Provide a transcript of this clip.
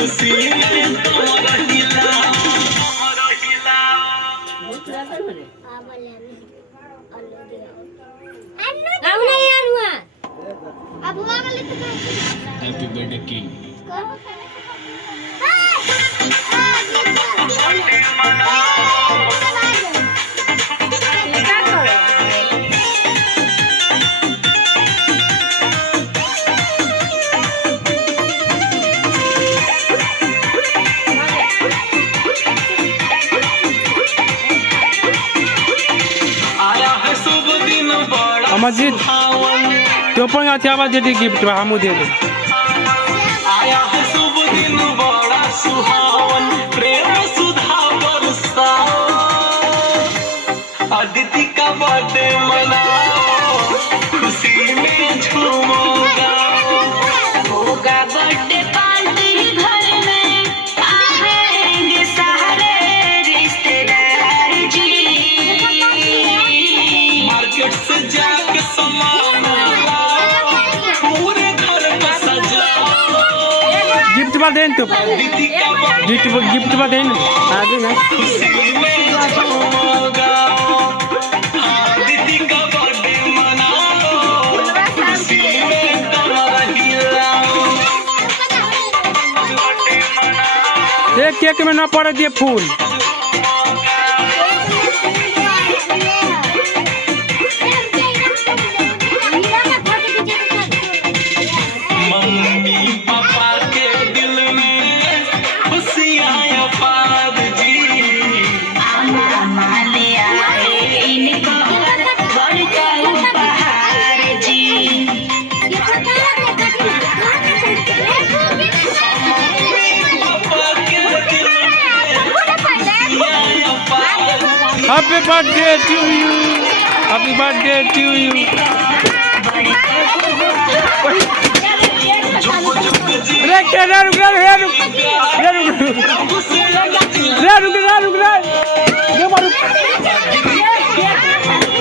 खुशी में तोरा हिलाओ हैप्पी बर्थडे किंग अमरजीत तो पण आवाज दे गिफ्ट हम दे दे आया है शुभ दिन बड़ा सुहावन प्रेम सुधा बरसा अदिति का बर्थडे मनाओ खुशी में झूमो होगा बर्थडे पार्टी घर में आएंगे सारे रिश्तेदार जी मार्केट से जाके सामान लाओ पूरे घर को सजाओ गिफ्ट बा देन तो अदिति का बर्थडे गिफ्ट बा देन आगे ना खुशी में झूमोगा अदिति का बर्थडे मनाओ खुशी में तोरा हिलाओ एक केक में ना पड़े दिए फूल मम्मी पापा के दिल में खुशियाँ अपार जी मामा ले आए इनको बड़का उपहार जी पापा के दिल में खुशियाँ अपार happy birthday to you happy birthday to you